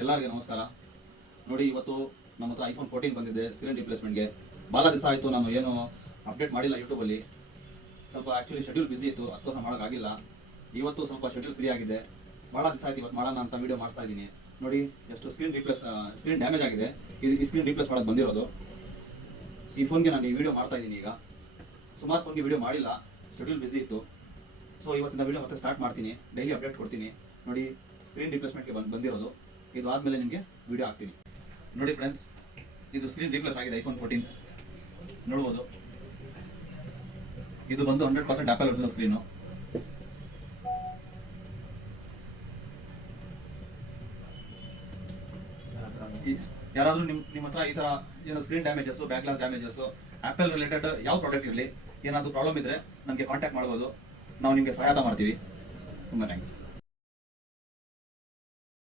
ಎಲ್ಲರಿಗೂ ನಮಸ್ಕಾರ. ನೋಡಿ, ಇವತ್ತು ನಮ್ಮ ಹತ್ರ ಐಫೋನ್ 14 ಬಂದಿದೆ ಸ್ಕ್ರೀನ್ ರಿಪ್ಲೇಸ್ಮೆಂಟ್ಗೆ. ಭಾಳ ದಿವಸ ಆಯಿತು, ನಾನು ಏನು ಅಪ್ಡೇಟ್ ಮಾಡಿಲ್ಲ ಯೂಟ್ಯೂಬಲ್ಲಿ. ಸ್ವಲ್ಪ ಆ್ಯಕ್ಚುಲಿ ಶೆಡ್ಯೂಲ್ ಬಿಸಿ ಇತ್ತು, ಅದಕ್ಕೋಸ್ಕರ ಮಾಡೋಕ್ಕಾಗಿಲ್ಲ. ಇವತ್ತು ಸ್ವಲ್ಪ ಶೆಡ್ಯೂಲ್ ಫ್ರೀ ಆಗಿದೆ. ಭಾಳ ದಿವಸ ಆಯ್ತು ಇವತ್ತು ಮಾಡೋಣ ಅಂತ ವೀಡಿಯೋ ಮಾಡ್ತಾ ಇದ್ದೀನಿ. ನೋಡಿ ಎಷ್ಟು ಸ್ಕ್ರೀನ್ ಡ್ಯಾಮೇಜ್ ಆಗಿದೆ. ಈ ಸ್ಕ್ರೀನ್ ರಿಪ್ಲೇಸ್ ಮಾಡೋಕ್ಕೆ ಬಂದಿರೋದು. ಈ ಫೋನ್ಗೆ ನಾನು ಈ ವಿಡಿಯೋ ಮಾಡ್ತಾ ಇದ್ದೀನಿ. ಈಗ ಸುಮಾರು ಫೋನ್ಗೆ ವಿಡಿಯೋ ಮಾಡಿಲ್ಲ, ಶೆಡ್ಯೂಲ್ ಬಿಸಿ ಇತ್ತು. ಸೊ ಇವತ್ತಿನ ವಿಡಿಯೋ ಮತ್ತೆ ಸ್ಟಾರ್ಟ್ ಮಾಡ್ತೀನಿ, ಡೈಲಿ ಅಪ್ಡೇಟ್ ಕೊಡ್ತೀನಿ. ನೋಡಿ, ಸ್ಕ್ರೀನ್ ರಿಪ್ಲೇಸ್ಮೆಂಟ್ಗೆ ಬಂದಿರೋದು. ಇದು ಆದಮೇಲೆ ನಿಮಗೆ ವಿಡಿಯೋ ಹಾಕ್ತೀನಿ. ನೋಡಿ ಫ್ರೆಂಡ್ಸ್, ಇದು ಸ್ಕ್ರೀನ್ ರಿಪ್ಲೇಸ್ ಆಗಿದೆ ಐಫೋನ್ 14 ನೋಡ್ಬೋದು. ಇದು ಬಂದು 100% ಆಪಲ್ ಒರಿಜಿನಲ್ ಸ್ಕ್ರೀನು. ಯಾರಾದರೂ ನಿಮ್ಮ ಹತ್ರ ಈ ಥರ ಏನೋ screen damages, back glass damages, apple related ಯಾವ ಪ್ರಾಡಕ್ಟ್ ಇರಲಿ, ಏನಾದರೂ ಪ್ರಾಬ್ಲಮ್ ಇದ್ದರೆ ನಮಗೆ ಕಾಂಟ್ಯಾಕ್ಟ್ ಮಾಡ್ಬೋದು. ನಾವು ನಿಮಗೆ ಸಹಾಯ ಮಾಡ್ತೀವಿ. ತುಂಬ ಥ್ಯಾಂಕ್ಸ್.